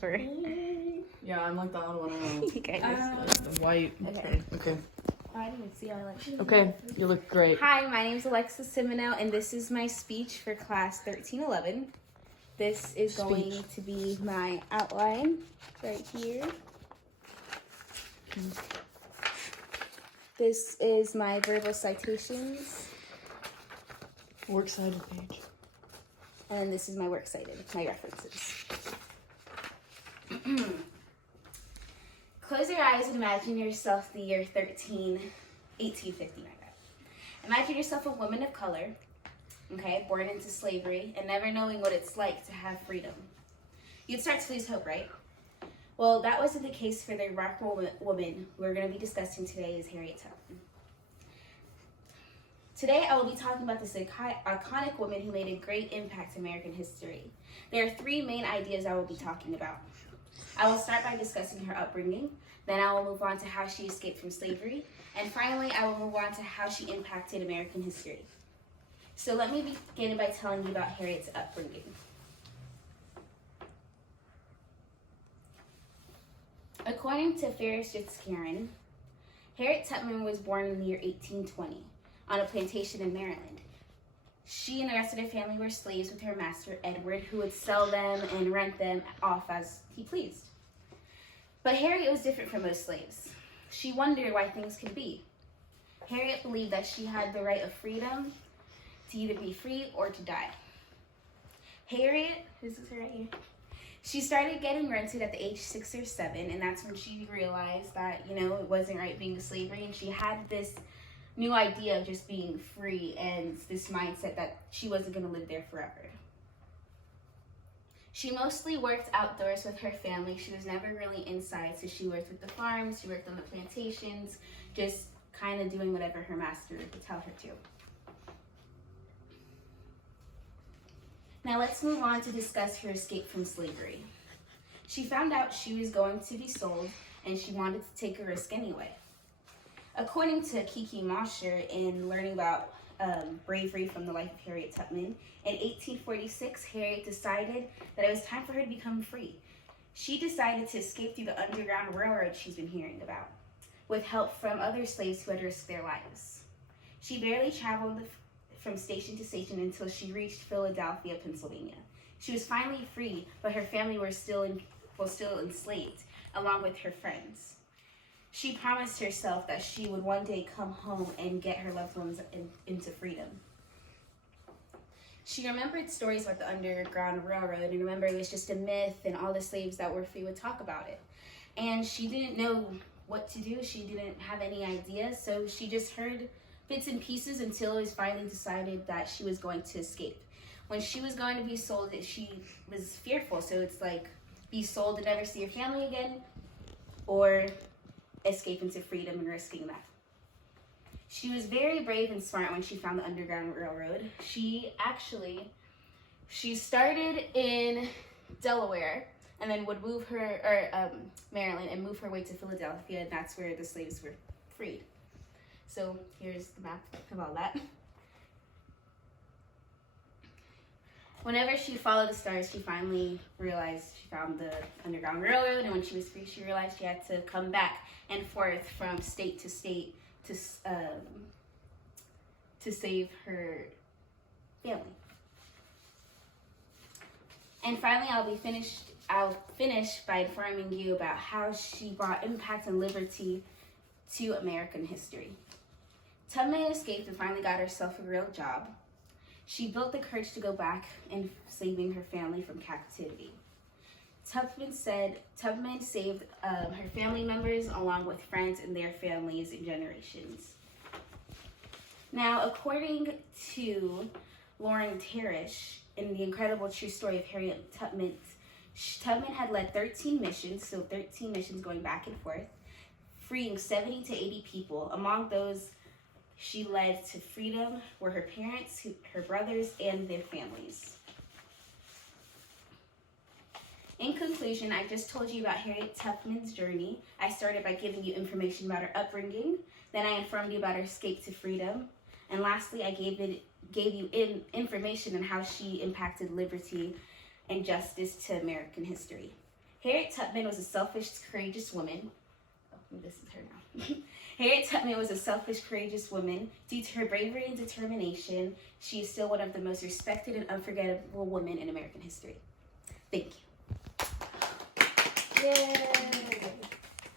sorry. Yeah, I'm like the odd one out. Okay. The white. Okay. Okay. I didn't even see our Okay, you look great. Hi, my name is Alexa Simoneaux, and this is my speech for class 1311. This is going to be my outline right here. This is my verbal citations. Works cited page. And then this is my works cited, my references. Close your eyes and imagine yourself the year 1850. Imagine yourself a woman of color, okay, born into slavery and never knowing what it's like to have freedom. You'd start to lose hope, right? Well, that wasn't the case for the remarkable woman we're going to be discussing today is Harriet Tubman. Today, I will be talking about this iconic woman who made a great impact in American history. There are three main ideas I will be talking about. I will start by discussing her upbringing, then I will move on to how she escaped from slavery, and finally, I will move on to how she impacted American history. So let me begin by telling you about Harriet's upbringing. According to Ferris Fitzcairn, Harriet Tubman was born in the year 1820 on a plantation in Maryland. She and the rest of her family were slaves with her master, Edward, who would sell them and rent them off as he pleased. But Harriet was different from most slaves. She wondered why things could be. Harriet believed that she had the right of freedom to either be free or to die. Harriet, this is her right here, she started getting rented at the age 6 or 7, and that's when she realized that, it wasn't right being a slavery, and she had this new idea of just being free and this mindset that she wasn't going to live there forever. She mostly worked outdoors with her family. She was never really inside, so she worked with the farms, she worked on the plantations, just kind of doing whatever her master would tell her to. Now let's move on to discuss her escape from slavery. She found out she was going to be sold, and she wanted to take a risk anyway. According to Kiki Mosher in learning about bravery from the life of Harriet Tubman, in 1846, Harriet decided that it was time for her to become free. She decided to escape through the Underground Railroad she's been hearing about, with help from other slaves who had risked their lives. She barely traveled from station to station until she reached Philadelphia, Pennsylvania. She was finally free, but her family was still enslaved, along with her friends. She promised herself that she would one day come home and get her loved ones into freedom. She remembered stories about the Underground Railroad and remembered it was just a myth and all the slaves that were free would talk about it. And she didn't know what to do. She didn't have any ideas, so she just heard bits and pieces until it was finally decided that she was going to escape. When she was going to be sold, she was fearful. So it's like, be sold and never see your family again, or escape into freedom and risking that. She was very brave and smart when she found the Underground Railroad. She started in Delaware and then would move Maryland and move her way to Philadelphia, and that's where the slaves were freed. So here's the map of all that. Whenever she followed the stars, she finally realized she found the Underground Railroad, and when she was free, she realized she had to come back and forth from state to state to save her family. And finally, I'll finish by informing you about how she brought impact and liberty to American history. Tubman escaped and finally got herself a real job. She built the courage to go back and saving her family from captivity. Tubman saved her family members along with friends and their families and generations. Now, according to Lauren Tarish, in the incredible true story of Harriet Tubman, Tubman had led 13 missions, so 13 missions going back and forth, freeing 70 to 80 people. Among those she led to freedom were her parents, her brothers, and their families. In conclusion, I just told you about Harriet Tubman's journey. I started by giving you information about her upbringing. Then I informed you about her escape to freedom. And lastly, I gave you information on how she impacted liberty and justice to American history. Harriet Tubman was a selfish, courageous woman. Oh, this is her now. Harriet Tubman was a selfish, courageous woman. Due to her bravery and determination, she is still one of the most respected and unforgettable women in American history. Thank you. Yay!